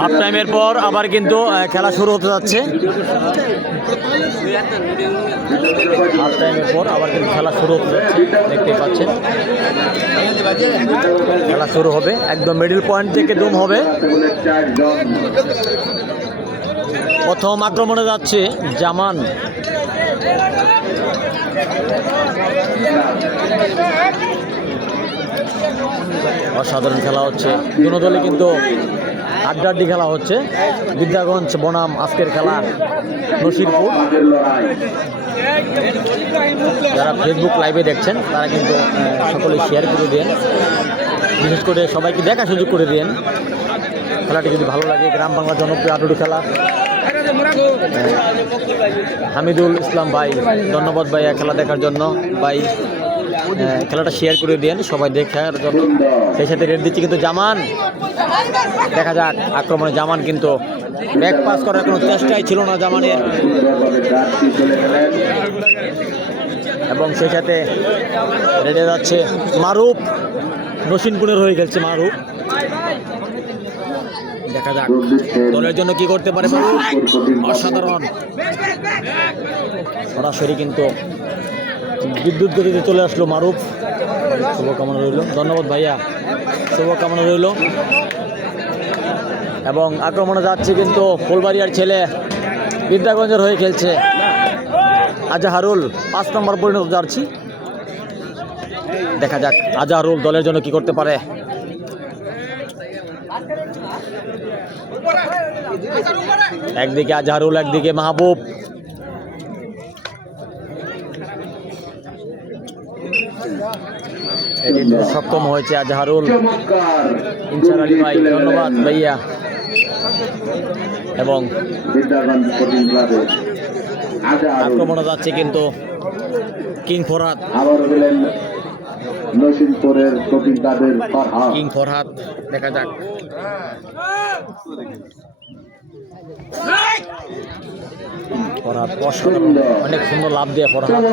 Half টাইমের পর আবার কিন্তু খেলা শুরু হতে যাচ্ছে। হাফ টাইমের পর আবার কিন্তু খেলা শুরু হতে যাচ্ছে, দেখতেই পাচ্ছেন। খেলা শুরু হবে, একদম মিডল পয়েন্ট থেকে দুম হবে। প্রথম আক্রমণে যাচ্ছে জামান। অসাধারণ খেলা হচ্ছে, দুটো দলে কিন্তু আড্ডাড্ডি খেলা হচ্ছে। বিদ্যাগঞ্জ বনাম আজকের খেলা নসিরপুর। যারা ফেসবুক লাইভে দেখছেন তারা কিন্তু সকলে শেয়ার করে দেন, বিশেষ করে সবাইকে দেখার সুযোগ করে দেন। খেলাটি যদি ভালো লাগে, গ্রাম বাংলা জনপ্রিয় আড্ডাড্ডি খেলা। হামিদুল ইসলাম ভাই, ধন্যবাদ ভাইয়া খেলা দেখার জন্য। ভাই খেলাটা শেয়ার করে দেন সবাই দেখার জন্য। সেই সাথে রেড দিচ্ছে কিন্তু জামান। দেখা যাক আক্রমণে জামান কিন্তু ব্যাক পাস করার কোনো চেষ্টাই ছিল না জামানের, এবং সেই সাথে রেডে যাচ্ছে মারুফ। নসিনপুরের হয়ে গেছে মারুফ। দেখা যাক দলের জন্য কি করতে পারে। অসাধারণ, সরাসরি কিন্তু বিদ্যুৎ গতিতে চলে আসলো মারুফ। শুভকামনা রইল, ধন্যবাদ ভাইয়া, শুভকামনা রইল। এবং আক্রমণে যাচ্ছে কিন্তু ফুলবাড়িয়ার ছেলে, বিদ্যাগঞ্জের হয়ে খেলছে আজাহারুল, 5 নম্বর পরিণত যাচ্ছি। দেখা যাক আজাহারুল দলের জন্য কি করতে পারে। একদিকে আজহারুল, একদিকে মাহবুব। সক্ষম হয়েছে আজহারুল। ইনসার আলী ভাই, ধন্যবাদ ভাইয়া। এবং আক্রমণে যাচ্ছে কিন্তু কিং ফরহাদ। কিং ফরহাদ, দেখা যাক। ফরহাদ অসাধারণ, অনেক সুন্দর লাভ দিয়ে ফরহাদ,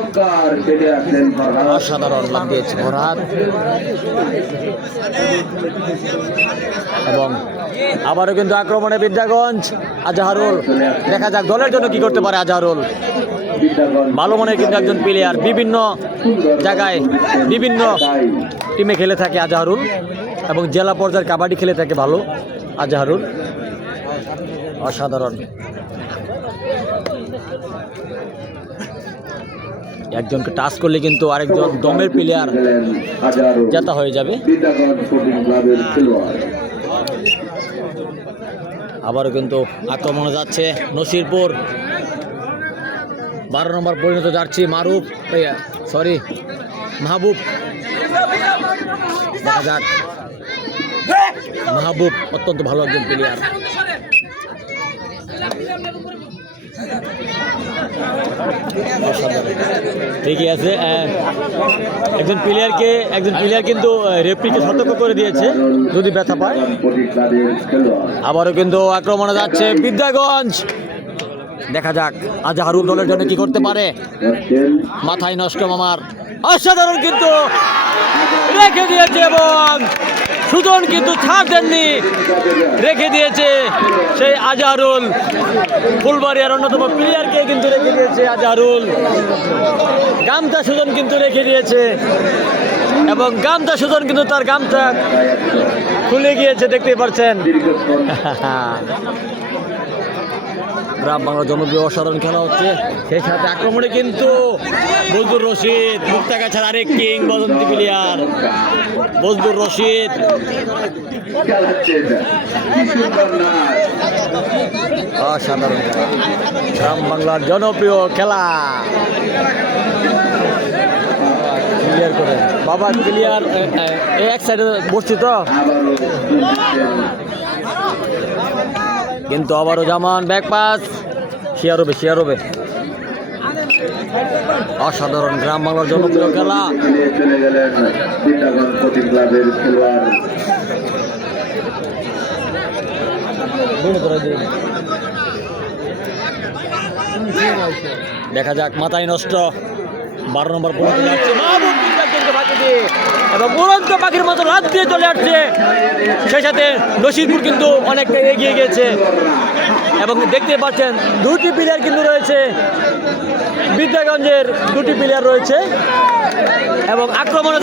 অসাধারণ লাভ দিয়েছে ফরহাদ। এবং আবারও কিন্তু আক্রমণে বিদ্যাগঞ্জ আজহারুল। দেখা যাক দলের জন্য কি করতে পারে আজহারুল। ভালো মনের কিন্তু একজন প্লেয়ার, বিভিন্ন জায়গায় বিভিন্ন টিমে খেলে থাকে আজহারুল, এবং জেলা পর্যায়ের কাবাডি খেলে থাকে ভালো আজহারুল। অসাধারণ, একজনকে টাচ করলে কিন্তু আরেকজন দমের প্লেয়ার জেতা হয়ে যাবে। আবারও কিন্তু আক্রমণে যাচ্ছে নসিরপুর। 12 নম্বর পরিণত যাচ্ছি মারুফ, সরি মাহবুব। দেখা যাক, মাহবুব অত্যন্ত ভালো একজন প্লেয়ার। ঠিকই আছে, একজন প্লেয়ার কিন্তু রেফারিকে সতর্ক করে দিয়েছে যদি ব্যথা পায়। আবারও কিন্তু আক্রমণে যাচ্ছে বিদ্যাগঞ্জ। দেখা যাক আজহারুল দলের জন্য কি করতে পারে। মাথায় নষ্ট মামার, অসাধারণ কিন্তু রেখে দিয়েছে, এবং সুজন কিন্তু ছাড় দেননি, রেখে দিয়েছে সেই আজহারুল। ফুলবাড়িয়ার অন্যতম প্লেয়ারকে কিন্তু রেখে দিয়েছে আজহারুল। গামছা সুজন কিন্তু রেখে দিয়েছে, এবং গামছা সুজন কিন্তু তার গামছা খুলে গিয়েছে, দেখতেই পাচ্ছেন। গ্রাম বাংলার জনপ্রিয় অসাধারণ খেলা হচ্ছে। সেই সাথে আক্রমণে কিন্তু বজলুর রশিদ, মুক্তাগাছার আরেক কিং বদন্তি প্লেয়ার বজলুর রশিদ। অসাধারণ খেলা, গ্রাম বাংলার জনপ্রিয় খেলা। ক্লিয়ার করে বাবা, ক্লিয়ার এক সাইডে বসছি তো, কিন্তু আবারও জামান ব্যাক পাস, শেয়ার হবে। অসাধারণ, গ্রাম বাংলার জনপ্রিয় খেলা। দেখা যাক, মাথায় নষ্ট 12 নম্বর পর্যন্ত যাচ্ছে মাহবুব। এবং উড়ন্ত পাখির মতো রাত দিয়ে চলে আসছে। সেই সাথে নসিরপুর কিন্তু অনেকটা এগিয়ে গিয়েছে এবং দেখতে পাচ্ছেন দুটি প্লেয়ার কিন্তু রয়েছে, বিদ্যাগঞ্জের দুটি প্লেয়ার রয়েছে এবং আক্রমণে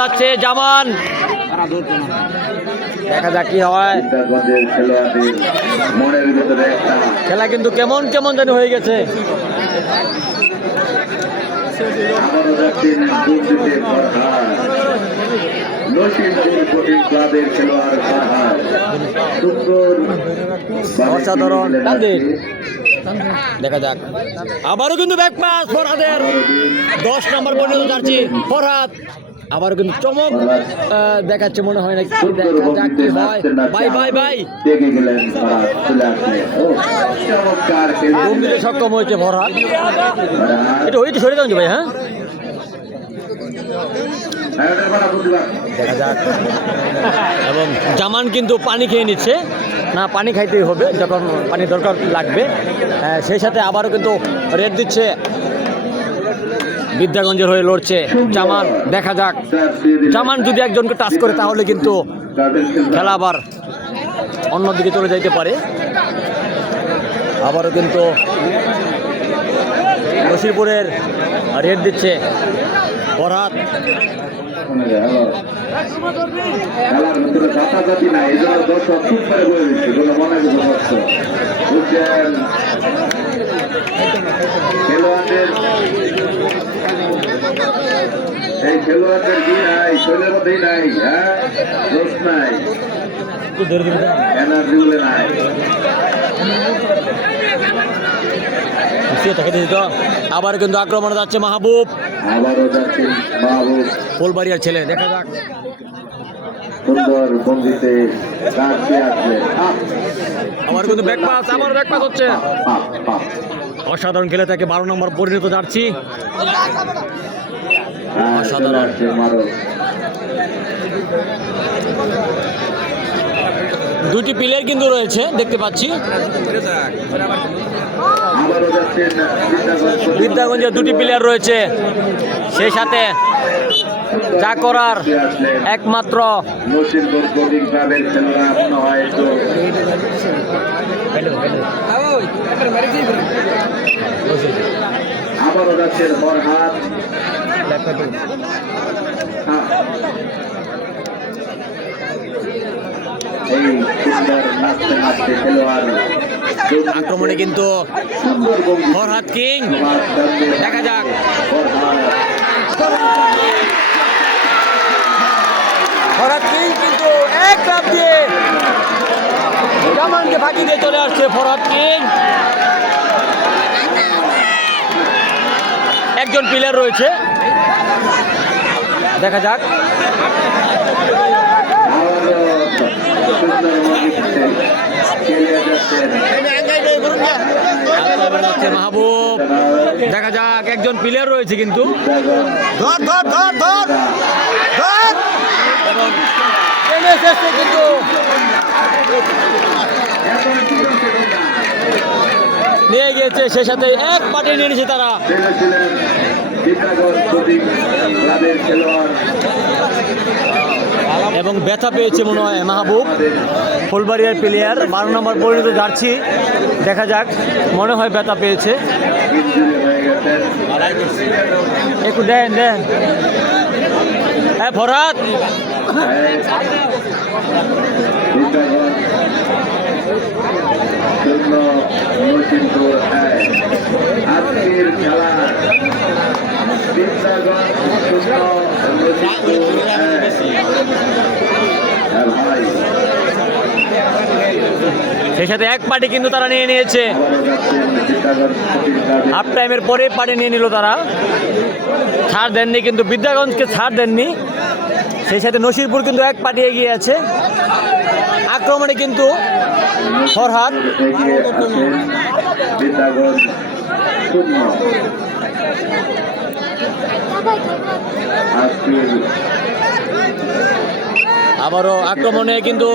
যাচ্ছে জামান। দেখা যাক কি হয়। খেলা কিন্তু কেমন কেমন যেন হয়ে গেছে। অসাধারণ দেখা যাক, আবারও কিন্তু ব্যাক পাস ফরহাদের 10 নম্বর পর্যন্ত যাচ্ছি ফরহাদ, আবারও কিন্তু চমক দেখাচ্ছে মনে হয় না। দেখা যাক কি হয়। ভাই দিতে সক্ষম হয়েছে ফরহাদ। এটা ওইটা সরে যাচ্ছে ভাই। হ্যাঁ দেখা যাক। এবং জামান কিন্তু পানি খেয়ে নিচ্ছে, না পানি খাইতেই হবে যখন পানি দরকার লাগবে। সেই সাথে আবারও কিন্তু রেড দিচ্ছে, বিদ্যাগঞ্জের হয়ে লড়ছে জামান। দেখা যাক জামান যদি একজনকে টাচ করে তাহলে কিন্তু খেলা আবার অন্যদিকে চলে যাইতে পারে। আবারও কিন্তু নসিরপুরের রেড দিচ্ছে ফরহাদ। এই খেলোয়াড়দের কি নাই, শরীরের মধ্যেই নাই, হ্যাঁ দোষ নাই, এনার্জি বলে নাই। আবার কিন্তু আক্রমণে যাচ্ছে মাহবুব, আবারও যাচ্ছে মাহবুব, ফুলবাড়িয়ার ছেলে। দেখা যাক সুন্দর বন্দিতে কাটতে আসবে। আবার কিন্তু ব্যাক পাস, আবার ব্যাক পাস হচ্ছে। অসাধারণ খেলে থাকে 12 নম্বর পরিণত যাচ্ছি। অসাধারণ দুটি প্লেয়ার কিন্তু রয়েছে দেখতে পাচ্ছি। বিদ্যাগঞ্জের দুটি প্লেয়ার রয়েছে, সেই সাথে যা করার একমাত্র আবারও যাচ্ছেন ফরহাদ। এই সুন্দর নাচতে নাচতে খেলোয়াড় আক্রমণে কিন্তু ফরহাদ কিং। দেখা যাক ফরহাদ কিং কিন্তু এক লাফ দিয়ে জামানকে ফাঁকি দিয়ে চলে আসছে ফরহাদ কিং। একজন প্লেয়ার রয়েছে, দেখা যাক। মাহবুব, দেখা যাক একজন প্লেয়ার রয়েছে কিন্তু কিন্তু নিয়ে গিয়েছে, সে সাথে এক পার্টি নিয়ে নিয়েছে তারা। এবং ব্যথা পেয়েছে মনে হয় মাহবুব, ফুলবাড়িয়ার প্লেয়ার 12 নম্বর পরিণত যাচ্ছি। দেখা যাক, মনে হয় ব্যথা পেয়েছে। একটু দেন হ্যাঁ ফরহাদ। আজকের খেলা সেই সাথে এক পার্টি কিন্তু তারা নিয়ে নিয়েছে, হাফ টাইমের পরে পার্টি নিয়ে নিল তারা। ছাড় দেননি কিন্তু, বিদ্যাগঞ্জকে ছাড় দেননি। সেই সাথে নসিরপুর কিন্তু এক পার্টি এগিয়ে আছে। আক্রমণে কিন্তু ফরহাদ। আবারও আক্রমণে কিন্তু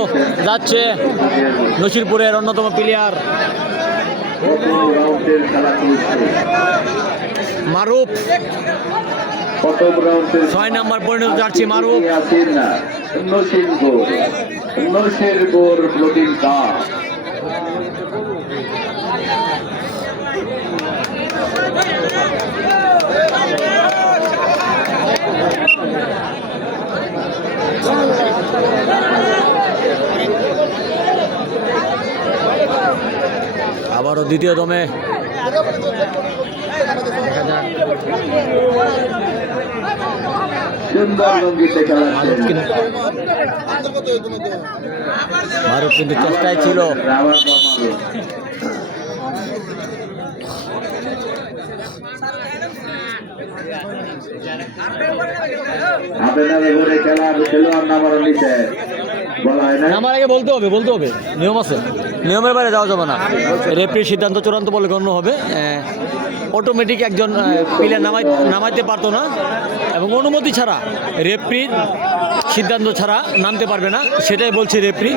যাচ্ছে নসিরপুরের অন্যতম প্লেয়ার মারুফ। প্রথম রাউন্ডের 6 নম্বর পরিণত জার্সি মারুফ। আছেন না নসিরপুর ব্লুটিং কাপ। আবারও দ্বিতীয় দমে দেখা যাক। সুন্দর ভঙ্গিতে খেলাচ্ছেন মারুফ কিন্তু চেষ্টায় ছিল। রাবার মারুফ। আপনাদের ঘরে খেলোয়াড় নামার নিচে বলা হয় না। আমার আগে বলতে হবে নিয়ম আছে, নিয়মের বাইরে যাওয়া যাবে না। রেফারির সিদ্ধান্ত চূড়ান্ত বলে গণ্য হবে। অটোমেটিক একজন প্লেয়ার নামাইতে পারতো না এবং অনুমতি ছাড়া, রেফারির সিদ্ধান্ত ছাড়া নামতে পারবে না, সেটাই বলছে রেফারি।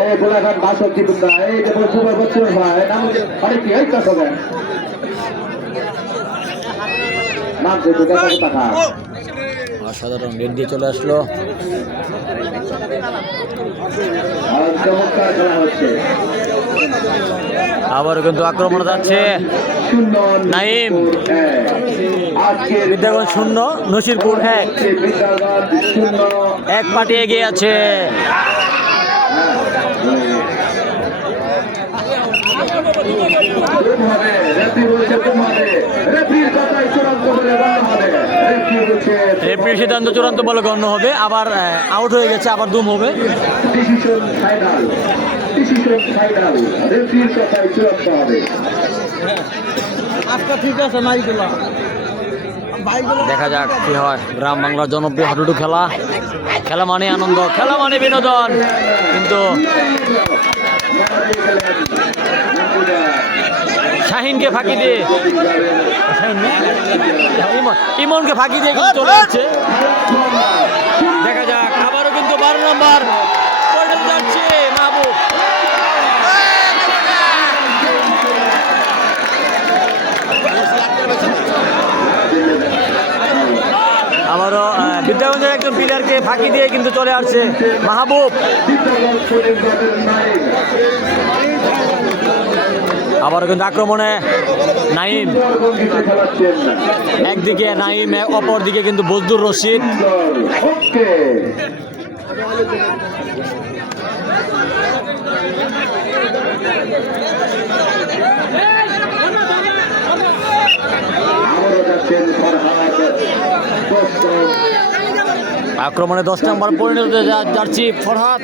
এই গোলাঘাট বাসন্তী বুন্দা এই যে বলে সুপার বচ্চন ভাই নাম আরে কি এই কাজ হবে নাম যে টাকা অসাধারণ রেড দিয়ে চলে আসলো। আর চমৎকার খেলা হচ্ছে। আবারও কিন্তু আক্রমণ যাচ্ছে। নাইম। বিদ্যাগঞ্জ 0, নসিরপুর 1। এক পার্টি এগিয়ে আছে। রেফারির সিদ্ধান্ত চূড়ান্ত বলে গণ্য হবে। আবার আউট হয়ে গেছে, আবার দুম হবে। দেখা যাক কি হয়। গ্রাম বাংলার জনপ্রিয় হাডুডু খেলা, খেলা মানে আনন্দ, খেলা মানে বিনোদন। কিন্তু শাহিনকে ফাঁকি দিয়ে, ইমনকে ফাঁকি দিয়ে কিন্তু চলে যাচ্ছে। দেখা যাক আবারও কিন্তু 12 নম্বর পরিণত যাচ্ছে মাহবুব। আবারও বিদ্যাগঞ্জের একজন প্লেয়ারকে ফাঁকি দিয়ে কিন্তু চলে আসছে মাহবুব। আবারও কিন্তু আক্রমণে নাইম, একদিকে নাইম, অপর দিকে কিন্তু বজদুর রশিদ। আক্রমণে 10 নম্বর পরিণত jersey Farhad,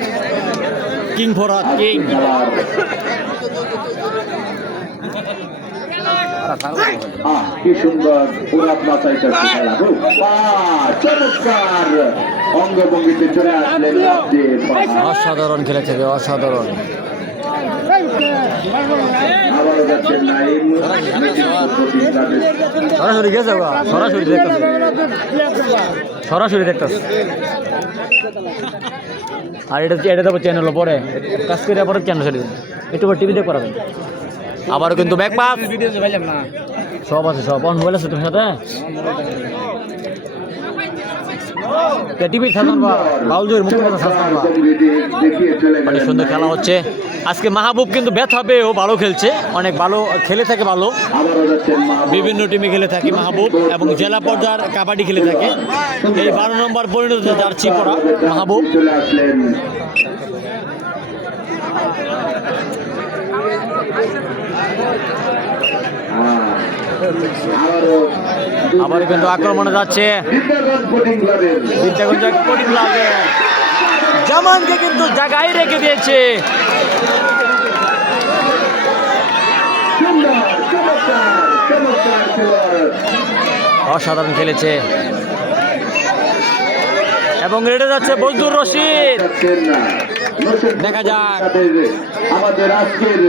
king Farhad king. কি সুন্দর পুরাত মাথাইটা খেলা, চমৎকার অঙ্গভঙ্গিতে চলে আসলেন। অসাধারণ খেলে থেকে অসাধারণ। আবারও যাচ্ছেন নাইম। সরাসরি গেছে, সরাসরি দেখতেছে। আর এটা দেবো চ্যানেল পরে কাজ করে পরে চ্যানেল ছেড়ে দেবেন, একটু টিভি দেখতে পারবেন। আবারও কিন্তু ব্যাক পাস, সব আছে, সব অন মোবাইল আছে তোমার সাথে। টিভি অনেক সুন্দর খেলা হচ্ছে আজকে। মাহবুব কিন্তু ব্যথা পেয়েও ভালো খেলছে, অনেক ভালো খেলে থাকে, ভালো বিভিন্ন টিমে খেলে থাকে মাহবুব এবং জেলা পর্যায়ের কাবাডি খেলে থাকে। এই 12 নম্বর পরিণত জার্সি পরা মাহবুব। আবার কিন্তু আক্রমণে যাচ্ছে বিদ্যাগঞ্জ স্পোর্টিং ক্লাবের জামানকে কিন্তু জায়গায় রেখে দিয়েছে। অসাধারণ খেলেছে এবং রেডে যাচ্ছে বজদুর রশিদ। দেখা যাক আমাদের আজকের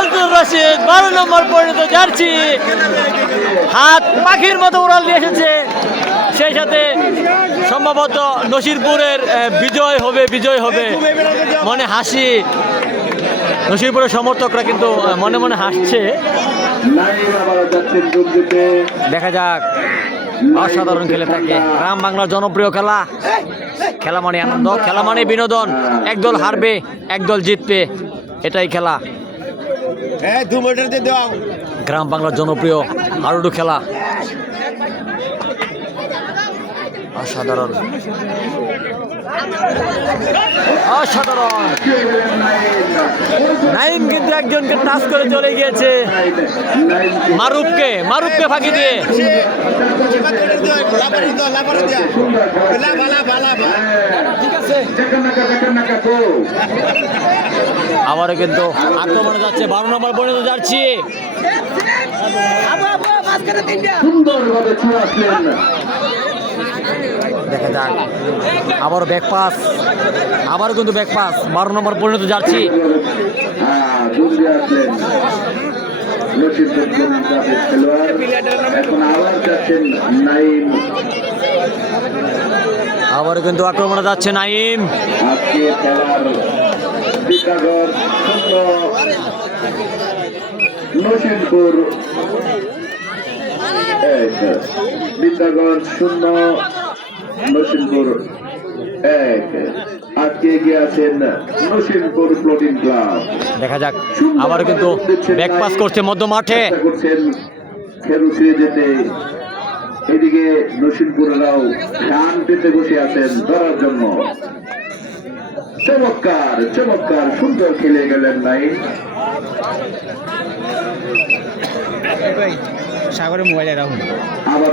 ফজলুর রশিদ 12 নম্বর পরিণত জার্সি, হাত পাখির মতো উড়াল দিয়ে এসেছে। সেই সাথে সম্ভবত নসিরপুরের বিজয় হবে মনে হাসি। নসিরপুরের সমর্থকরা কিন্তু মনে মনে হাসছে। নাইম আবারও যাচ্ছেন যোগ দিতে। দেখা যাক, অসাধারণ খেলে থাকে। গ্রাম বাংলার জনপ্রিয় খেলা, খেলা মানে আনন্দ, খেলা মানে বিনোদন। একদল হারবে, একদল জিতবে, এটাই খেলা। গ্রাম বাংলার জনপ্রিয় হাডুডু খেলা, অসাধারণ অসাধারণ। নাইম কিন্তু একজনকে টাচ করে চলে গিয়েছে, মারুফকে ফাঁকি দিয়ে। আবারও কিন্তু আক্রমণে যাচ্ছে 12 নম্বর পর্যন্ত যাচ্ছি। সুন্দরভাবে ছুঁয়ে আসলেন। দেখা যাক, আবারও ব্যাক পাস, আবারও কিন্তু ব্যাক পাস। 12 নম্বর পরিণত যাচ্ছি। দৌড়ে আসলেন নসিরপুর ক্লাবের খেলোয়াড়। এখন আবার যাচ্ছেন নাইম। আবারও কিন্তু আক্রমণে যাচ্ছে নাইম। আজকে খেলার বিদ্যাগর শূন্য, নসিরপুর এক। বিদ্যাগর 0, নসিরপুর 1। আজকে এগিয়ে আছেন নসিরপুর ফ্লোটিং ক্লাব। দেখা যাক, আবারও কিন্তু ব্যাক পাস করছে মধ্য মাঠে। চেষ্টা করছেন খেলু ছিঁড়ে যেতে। এদিকে নসিরপুরেরাও শান্তিতে বসে আছেন ধরার জন্য। চমৎকার চমৎকার সুন্দর খেলে গেলেন নাইম। সাগরে মোবাইলে রাখুন। আবার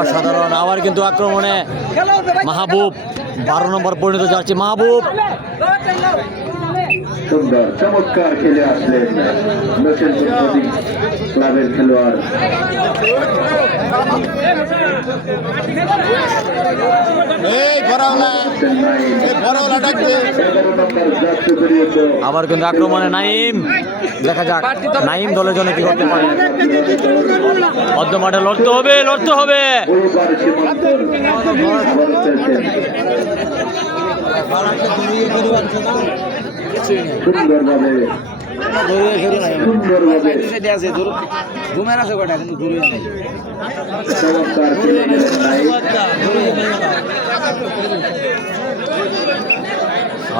অসাধারণ। আবার কিন্তু আক্রমণে মাহবুব, 12 নম্বর পরিণত যাচ্ছে মাহবুব। সুন্দর চমৎকার খেলে আসলেন নসিরপুর ক্লাবের খেলোয়াড়। আবার কিন্তু আক্রমণে নাইম। দেখা যাক নাইম দলের জন্য কি করতে পারে। মধ্য মাঠে লড়তে হবে। সুন্দরভাবে চমৎকার খেলে গেলেন নাইম।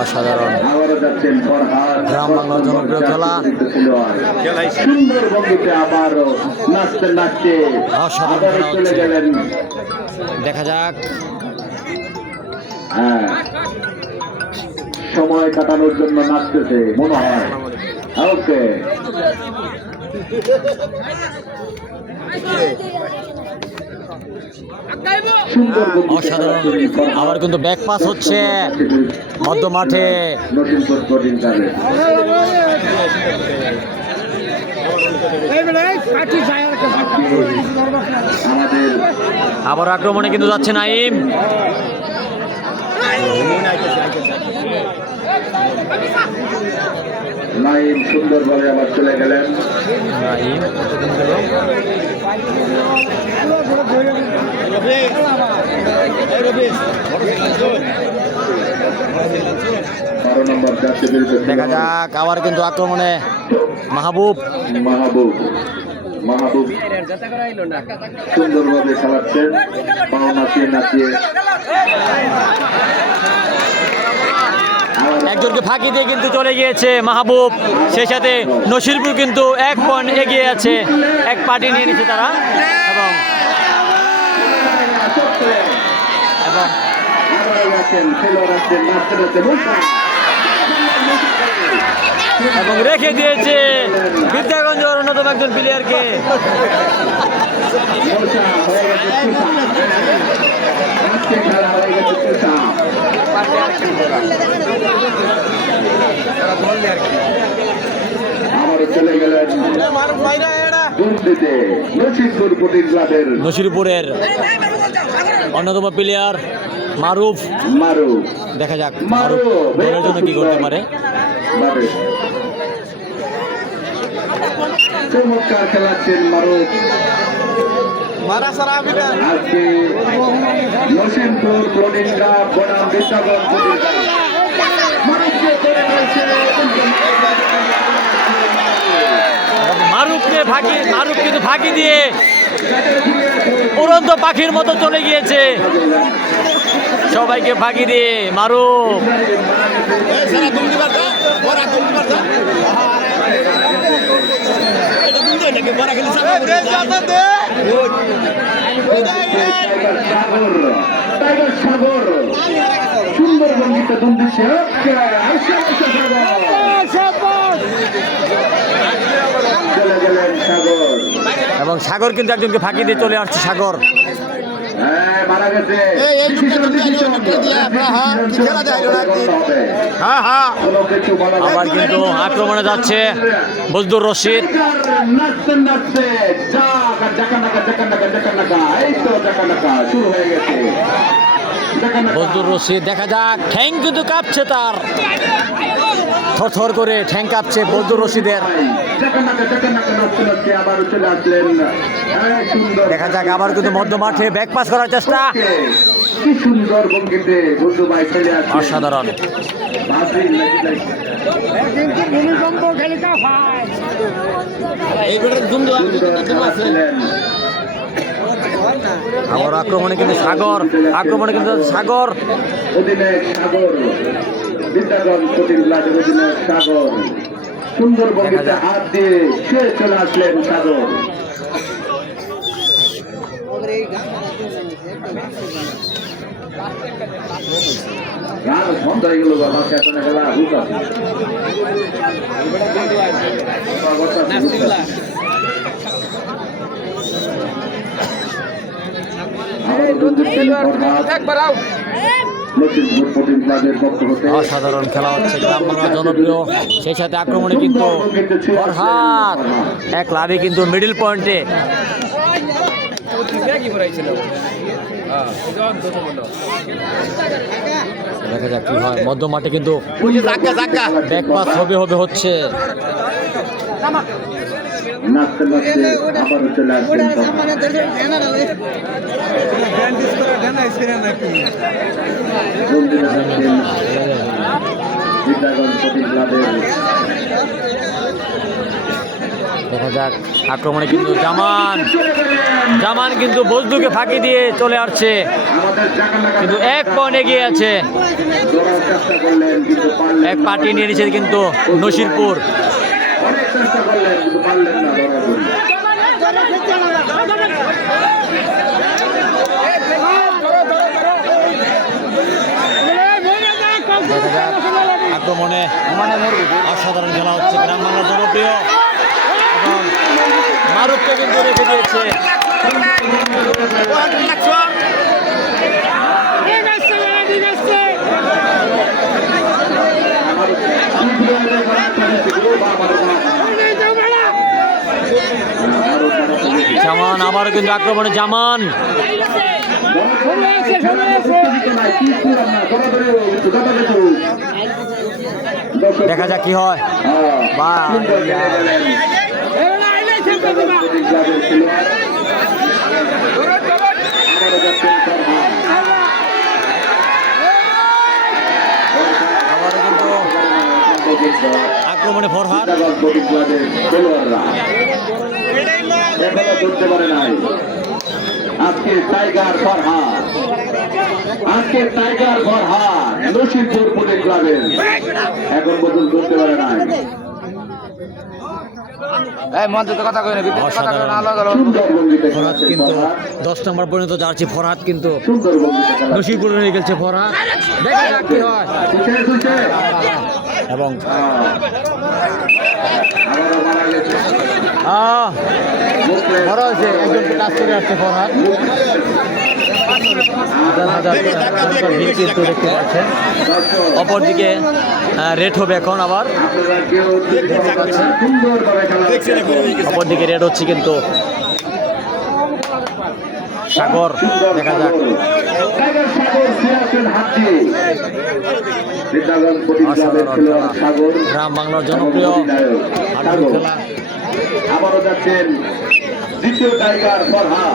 অসাধারণ। আবারও যাচ্ছেন ফরহাদ। গ্রাম বাংলার জনপ্রিয় খেলা। সুন্দর বন্ধুতে আবারও নাচতে নাচতে অসাধারণ আবারও খেলা চলে হচ্ছে। গেলেন। দেখা যাক, হ্যাঁ, সময় কাটানোর জন্য নাচতেছে মনে হয়। ওকে, সুন্দর বন্ধুতে অসাধারণ। আবার কিন্তু ব্যাক পাস হচ্ছে মধ্য মাঠে। নসিরপুর ফ্লোটিং ক্লাবের। আমাদের আবার আক্রমণে কিন্তু যাচ্ছে নাইম। নাইম সুন্দরভাবে আবার চলে গেলেন। নাইম 12 নম্বর জাতীয় বিরুদ্ধে দেখা যাক, আবার কিন্তু আক্রমণে মাহবুব। মাহবুব সুন্দরভাবে খেলাচ্ছেন, পাও নাচিয়ে নাচিয়ে। একজনকে ফাঁকি দিয়ে কিন্তু চলে গিয়েছে মাহবুব। সেই সাথে নসিরপুর কিন্তু 1 পয়েন্ট এগিয়ে আছে, 1 পার্টি নিয়ে নিচ্ছে তারা। এবং এবং রেখে দিয়েছে বিদ্যাগঞ্জের অন্যতম একজন প্লেয়ারকে। আমারও চলে গেলেন দুর্নীতিতে নসিরপুর ফ্লোটিং ক্লাবের নসিরপুরের অন্যতম প্লেয়ার মারুফ। মারুফ দেখা যাক মারুফ দলের জন্য কি করতে পারে। চমৎকার খেলাচ্ছেন মারুফ। আজকে নসিমপুর প্রতিষ্ঠা বনাম বিদ্যাগর প্রতিষ্ঠা মারুফকে করে রয়েছে। মারুফ কিন্তু ফাঁকি দিয়ে উড়ন্ত পাখির মতো চলে গিয়েছে, সবাইকে ফাঁকি দিয়ে মারুফ। সাগর সুন্দর ভঙ্গিতে দুম দিচ্ছে। চলে গেলেন সাগর, এবং সাগর কিন্তু একজনকে ফাঁকি দিয়ে চলে আসছে। সাগর হ্যাঁ মারা গেছে। কোনো কিছু বলা যাবে না। আবার কিন্তু আক্রমণে যাচ্ছে বজদুর রশিদ। নাচতে নাচতে জাকানাকা এই তো জাকানাকা শুরু হয়ে গেছে। বজদুর রশিদ দেখা যাক, ঠ্যাং কিন্তু কাঁপছে তার, থরথর করে ঠ্যাং কাঁপছে বজদুর রশিদের। দেখা যাক আবার কিন্তু মধ্য মাঠে ব্যাক পাস করার চেষ্টা, কি সুন্দর ভঙ্গিতে বন্ধু ভাই খেলে আছে, অসাধারণ। আবার আক্রমণে কিন্তু সাগর, সাগর অধিনায়ক সাগর, বিদ্যাগর প্রতিষ্ঠানের অধিনায়ক সাগর সুন্দর ভঙ্গিতে হাত দিয়ে সে চলে আসলেন সাগর। বন্ধ হয়ে গেল বাবা, খেলা অসাধারণ খেলা হচ্ছে, গ্রাম বাংলা জনপ্রিয়, সেই সাথে আক্রমণে কিন্তু ফরহাদ এক লাভে কিন্তু মিডল পয়েন্টে। দেখা যাক কি হয়, মধ্য মাঠে কিন্তু ব্যাক পাস হবে হচ্ছে। নাচতে নাচতে আবার চলে আসবেন দেখা যাক আক্রমণে কিন্তু জামান কিন্তু বজদুকে ফাঁকি দিয়ে চলে আসছে, কিন্তু এক পয়েন্ট এগিয়ে আছে। এক পার্টি নিয়ে নিচ্ছে কিন্তু নসিরপুর। অনেক চেষ্টা করলেন কিন্তু পারলেন না দেখা যাক আক্রমণে অসাধারণ খেলা হচ্ছে, গ্রাম বাংলা জনপ্রিয়, এবং মারুফকে কিন্তু রেখে দিয়েছে। জামান আবারও কিন্তু আক্রমণে জামান, দেখা যাক কি হয়। বা আক্রমণে ফরহাদ এখনো ধরতে পারে নাই। আজকে টাইগার ফরহাদ, নসিমপুর পুলিশ ক্লাবের এখন পর্যন্ত ধরতে পারে নাই। ফরহাদ কিন্তু 10 নম্বর পর্যন্ত যাচ্ছে। ফরহাদ কিন্তু নসিবপুরে হয়ে গেছে। ফরহাদ দেখা যাক কি হয়। এবং বড় হয়েছে, একজনকে টাচ করে আসছে ফরহাদ। ভিড় কিন্তু দেখতে পাচ্ছেন। অপরদিকে রেড হবে এখন, আবার অপরদিকে রেড হচ্ছে কিন্তু সাগর দেখা যাক। টাইগার সাগর ফিরাচ্ছেন হাত দিয়ে বৃন্দাবন প্রতি ক্লাবের খেলোয়াড় সাগর গ্রাম বাংলার জনপ্রিয় হাডুডু খেলা। আবারও যাচ্ছেন দ্বিতীয় টাইগার ফরহাদ,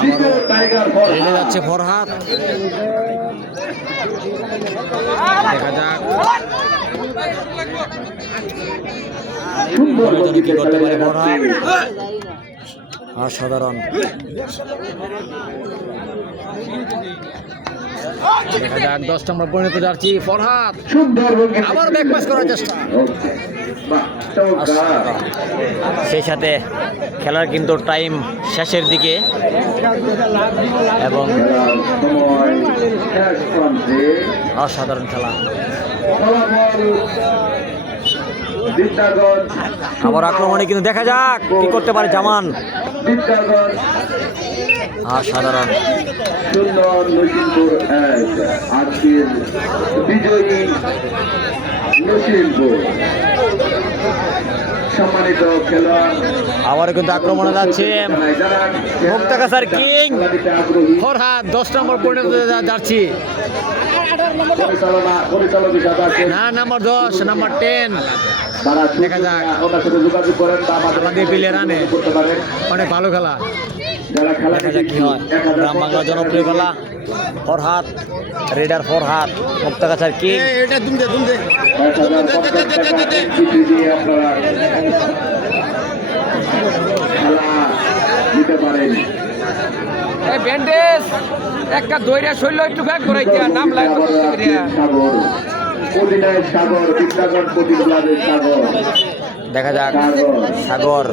দ্বিতীয় টাইগার রেডে ফরহাদ যাচ্ছে ফরহাদ, দেখা যাক সুন্দর কি গতিতে করতে পারে খেলে ফরহাদ। যাচ্ছে। অসাধারণ, দেখা যাক 10 নম্বর পরিণত যাচ্ছি ফরহাদ, সুন্দর গতিতে আবার ব্যাক পাস করার চেষ্টা। বাহ, চমৎকার। সেই সাথে খেলার কিন্তু টাইম শেষের দিকে এবং খেলার সময় শেষ প্রান্তে অসাধারণ খেলা। ফলাফল বিদ্যাগঞ্জ আবার আক্রমণে কিন্তু দেখা যাক কি করতে পারে জামান। বিদ্যাগঞ্জ অসাধারণ, শূন্য নসিমপুর 1। আজকের বিজয়ী নসিমপুর। সম্মানিত খেলোয়াড় আবার কিন্তু আক্রমণে যাচ্ছে যারা মুক্তাগাছার কিং খেলা দিতে আগ্রহী ফরহাদ, 10 নম্বর পরিণত যাচ্ছি পরিচালক হিসাবে আছেন না, নাম্বার 10 নাম্বার 10 তারা দেখা যাক। ওনার সাথে যোগাযোগ করেন বা আমাদের প্লেয়ার আনে, করতে পারেন। অনেক ভালো খেলা, যারা খেলা দেখা যাক কি হয়। গ্রাম বাংলার জনপ্রিয় খেলা ফরহাদ, রেডার ফরহাদ, মুক্তাগাছার কিং। 1050 টাকা চিঠি দিয়ে আপনারা খেলা নিতে পারেন। ব্যান্ডেজ একটা দইরা শৈল একটু ব্যাগ করাইতে নাম আবার আছে সাগর, অধিনায়ক সাগর, বিদ্যাগঞ্জ প্রতি ক্লাবের সাগর। দেখা যাক সাগর সাগর,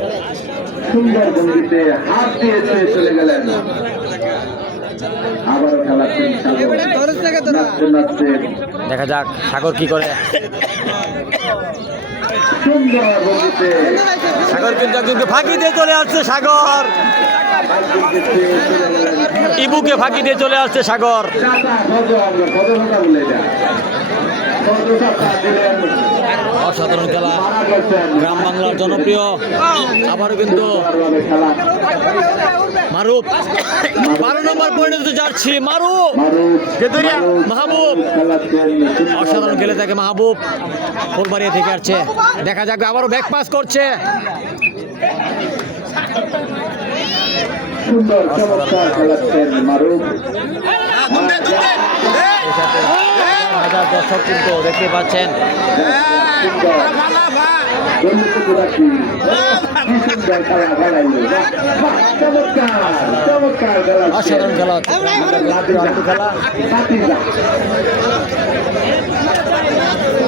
সুন্দর ভঙ্গিতে হাত দিয়ে ছুঁয়ে চলে গেলেন। আবারও খেলাচ্ছেন সাগর, নাচতে নাচতে দেখা যাক সাগর কি করে। সুন্দর ভঙ্গিতে সাগর কিন্তু একজনকে ফাঁকি দিয়ে চলে আসছে সাগর, একজনকে ছুঁয়ে চলে গেলেন। ইবুকে ফাঁকি দিয়ে চলে আসছে সাগর। চাচা ভদ্র, আমরা ভদ্র কথা বলে যা ভদ্র চাচা দিলেন, অসাধারণ খেলা, মারা গেছেন। গ্রাম বাংলার জনপ্রিয়। আবারও কিন্তু সুন্দরভাবে খেলা মারুফ 12 নম্বর পরিণত যাচ্ছি মারুফ, মারুফ, গেদুরিয়া, মারুফ মাহবুব। খেলাচ্ছেন অসাধারণ খেলে থাকে মাহবুব, ফুলবাড়িয়া থেকে আসছে। দেখা যাক আবারও ব্যাক পাস করছে, সুন্দর চমৎকার খেলাচ্ছেন মারুফ। সেই সাথে হাজার দর্শক কিন্তু দেখতে পাচ্ছেন। সুন্দর বন্ধুটুকু রাখি, কি সুন্দর খেলা খেলাইল। বাহ, চমৎকার চমৎকার খেলাচ্ছেন। অসাধারণ খেলা হচ্ছে হাডুডু খেলা। বাতি যা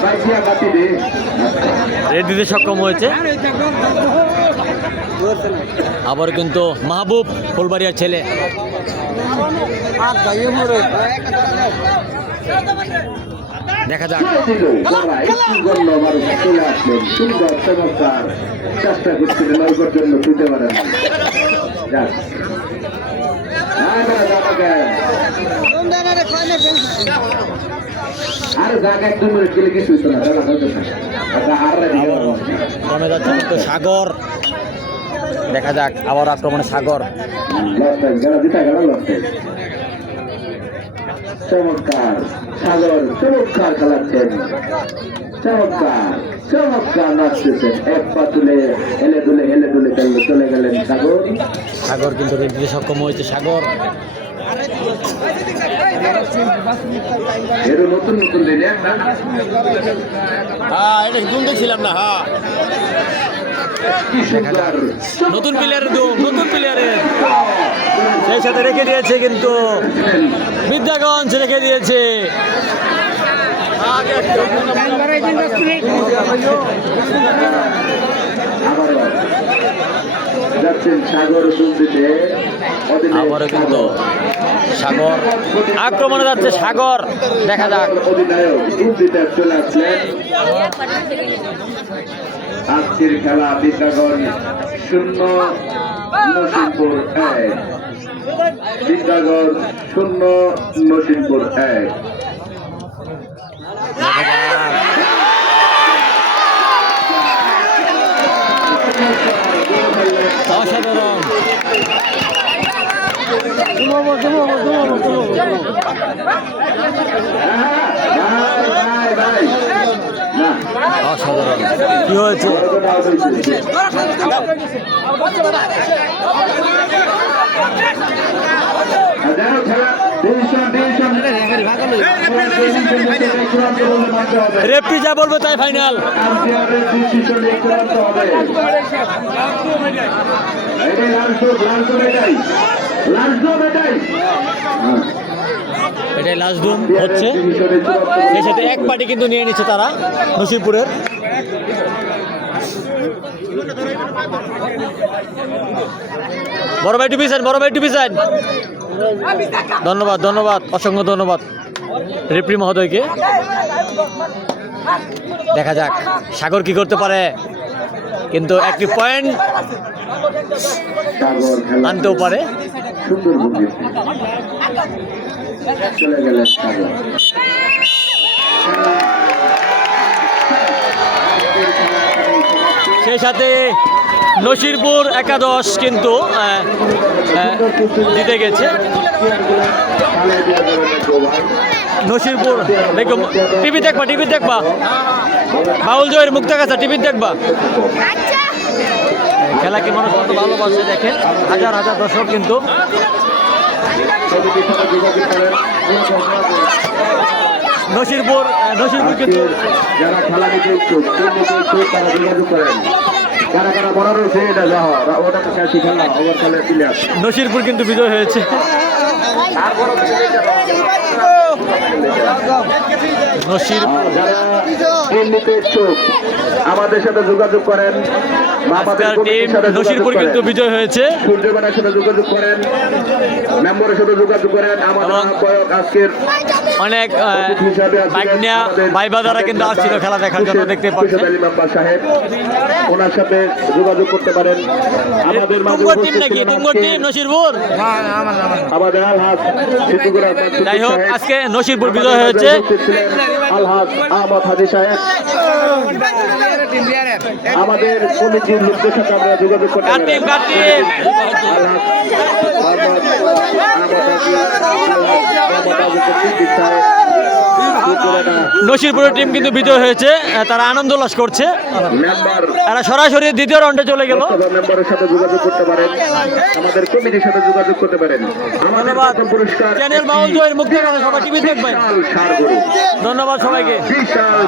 বাইকিয়া বাতি দে। রেড দিতে সক্ষম হয়েছে। আবার কিন্তু মাহবুব ফুলবাড়িয়ার ছেলে, দেখা যাক ছেড়ে দিল তারা একটু জন্য মারুফ চলে আসলেন। সুন্দর চমৎকার চেষ্টা করছিলেন নৌকর জন্য ছুটে পারেন। যাক আরে জায়গা একদম গেলে কিছু হইতো না, খেলা হইতো না। আর কমে যাচ্ছে কিন্তু সাগর, দেখা যাক আবার আক্রমণে সাগর। গেলা দিতা গেল লড়তে। চমৎকার সাগর চমৎকার খেলাচ্ছেন, চমৎকার চমৎকার নাচতেছেন। এক পা তুলে হেলে দুলে চলে গেলেন সাগর। সাগর কিন্তু রেড দিতে সক্ষম হয়েছে সাগর। এরও নতুন নতুন দিনে হ্যাঁ, এটা তুমি দেখছিলাম না। হ্যাঁ, কি সুন্দর নতুন প্লেয়ারের নতুন প্লেয়ারের সেই সাথে রেখে দিয়েছে কিন্তু বিদ্যাগঞ্জ রেখে দিয়েছে। আবারও যাচ্ছেন সাগর দুলদিতে। আবারও কিন্তু সাগর আক্রমণে যাচ্ছে সাগর, দেখা যাক। অধিনায়ক দুলদিতে চলে আসলেন। আজকের খেলা বিদ্যাগঞ্জ 0, নসিমপুর 1। বিদ্যাগঞ্জ 0, নসিমপুর 1। অসাধারণ ভাই না অসাধারণ কি হয়েছে? রেফরি যা বলবে তাই ফাইনাল। এটাই লাস্ট ধুম হচ্ছে। সেই সাথে এক পার্টি কিন্তু নিয়ে নিচ্ছে তারা নসিরপুরের। বড় ভাই টিভিশন, বড় ভাই টিভিশন। ধন্যবাদ, ধন্যবাদ, অসংখ্য ধন্যবাদ রেফরি মহোদয়কে। দেখা যাক সাগর কি করতে পারে, কিন্তু একটি পয়েন্ট আনতেও পারে। সুন্দর বুদ্ধি চলে গেলেন সাগর। সেই সাথে নসিরপুর একাদশ কিন্তু জিতে গেছে। নসিরপুর দেখো, টিভি দেখবা, টিভি দেখবা, বাউল জয়ের মুক্তাগাছা টিভি দেখবা। খেলাকে মানুষ কত ভালোবাসে দেখেন, হাজার হাজার দর্শক কিন্তু। নসিরপুর কিন্তু যারা খেলা নিতে ইচ্ছুক তারা যোগাযোগ করেন। কারা কারা বড় রয়েছে এটা যা ওটা তো খেলা খেলা ওভার খেলে প্লেয়ার। নসিরপুর কিন্তু বিজয় হয়েছে। নসিরপুর যারা টিম নিতে ইচ্ছুক আমাদের সাথে যোগাযোগ করেন। আমাদের কমিটির সাথে নসিরপুর যোগাযোগ কিন্তু করেন। বিজয় হয়েছে। সূর্যবানের সাথে যোগাযোগ করেন, মেম্বারের সাথে যোগাযোগ করেন। আমাদের আহ্বায়ক আজকের অনেক অতিথি হিসাবে আছেন বাইকনিয়া আমাদের ভাইবাদারা কিন্তু আসছিল খেলা দেখার জন্য, দেখতে পাচ্ছেন। খুরশেদ আলী মেম্বার সাহেব, ওনার সাথে যোগাযোগ করতে পারেন। আমাদের মাঝে তুমগর টিম উপস্থিত নাকি? ছিলেন তুমগর আজকে টিম নসিরপুর? আমাদের আলহাজ সিদ্দিকুর রহমান সিদ্দিক যাই হোক, সাহেব। আজকে নসিরপুর বিজয় আমাদের হয়েছে। মাঝে উপস্থিত ছিলেন আলহাজ আহমদ হাজি সাহেব। আমাদের কমিটির লোকদের সাথে আমরা যোগাযোগ করতে কার টিম, কার টিম? নসিরপুরের টিম কিন্তু বিজয় হয়েছে, তারা আনন্দ উল্লাস করছে। তারা সরাসরি দ্বিতীয় রাউন্ডে চলে গেল। মেম্বারের সাথে যোগাযোগ করতে পারেন, আমাদের কমিটির সাথে যোগাযোগ করতে পারেন। ধন্যবাদ পুরস্কার চ্যানেল বাউল জয়ের মুক্তি, সবাই টিভি দেখবেন। বিশাল ষাঁড় গরু। ধন্যবাদ সবাইকে। বিশাল